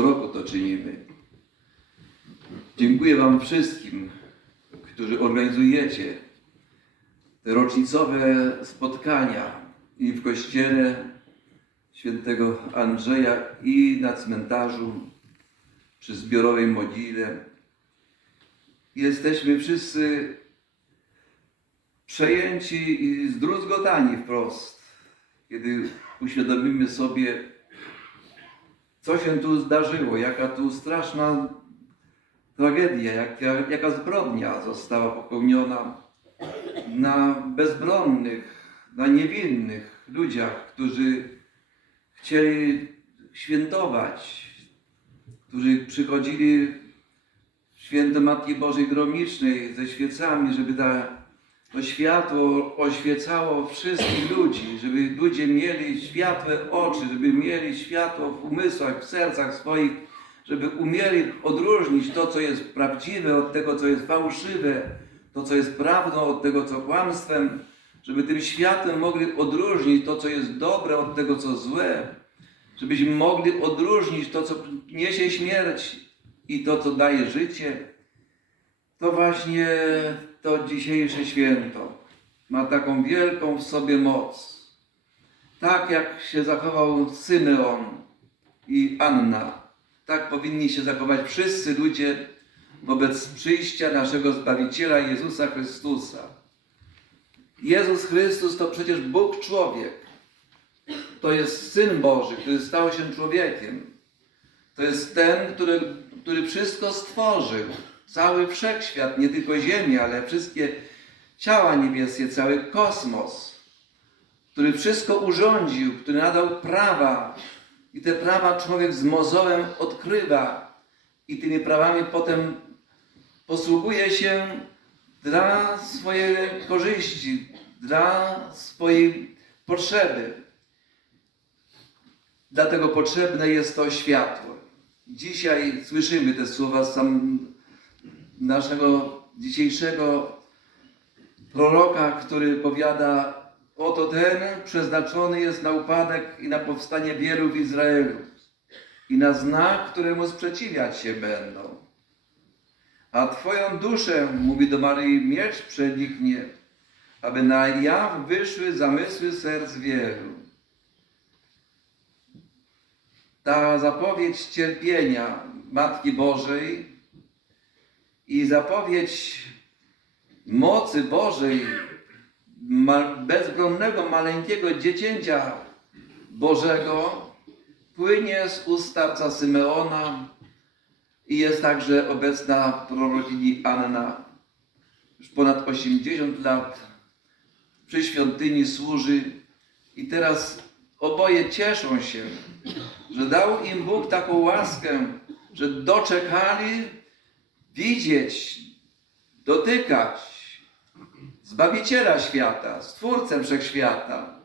roku to czynimy. Dziękuję Wam wszystkim, którzy organizujecie te rocznicowe spotkania i w kościele świętego Andrzeja i na cmentarzu przy zbiorowej modlile. Jesteśmy wszyscy przejęci i zdruzgotani wprost, kiedy uświadomimy sobie, co się tu zdarzyło, jaka tu straszna tragedia, jaka, jaka zbrodnia została popełniona na bezbronnych, na niewinnych ludziach, którzy chcieli świętować, którzy przychodzili w święto Matki Bożej Gromicznej ze świecami, żeby ta, to światło oświecało wszystkich ludzi, żeby ludzie mieli światłe oczy, żeby mieli światło w umysłach, w sercach swoich, żeby umieli odróżnić to, co jest prawdziwe od tego, co jest fałszywe, to, co jest prawdą od tego, co kłamstwem, żeby tym światłem mogli odróżnić to, co jest dobre od tego, co złe, żebyśmy mogli odróżnić to, co niesie śmierć i to, co daje życie. To właśnie to dzisiejsze święto ma taką wielką w sobie moc. Tak jak się zachował Symeon i Anna, tak powinni się zachować wszyscy ludzie wobec przyjścia naszego Zbawiciela Jezusa Chrystusa. Jezus Chrystus to przecież Bóg człowiek. To jest Syn Boży, który stał się człowiekiem. To jest ten, który, który wszystko stworzył. Cały wszechświat, nie tylko Ziemię, ale wszystkie ciała niebieskie, cały kosmos. Który wszystko urządził, który nadał prawa. I te prawa człowiek z mozołem odkrywa. I tymi prawami potem posługuje się dla swojej korzyści, dla swojej potrzeby. Dlatego potrzebne jest to światło. Dzisiaj słyszymy te słowa sam naszego dzisiejszego proroka, który powiada: Oto ten przeznaczony jest na upadek i na powstanie wielu w Izraelu, i na znak, któremu sprzeciwiać się będą. A Twoją duszę, mówi do Maryi, miecz przeniknie, aby na jaw wyszły zamysły serc wielu. Ta zapowiedź cierpienia Matki Bożej i zapowiedź mocy Bożej, bezbronnego, maleńkiego dziecięcia Bożego płynie z ust Symeona i jest także obecna prorokini Anna. Już ponad 80 lat przy świątyni służy i teraz oboje cieszą się, że dał im Bóg taką łaskę, że doczekali widzieć, dotykać Zbawiciela świata, Stwórcę Wszechświata.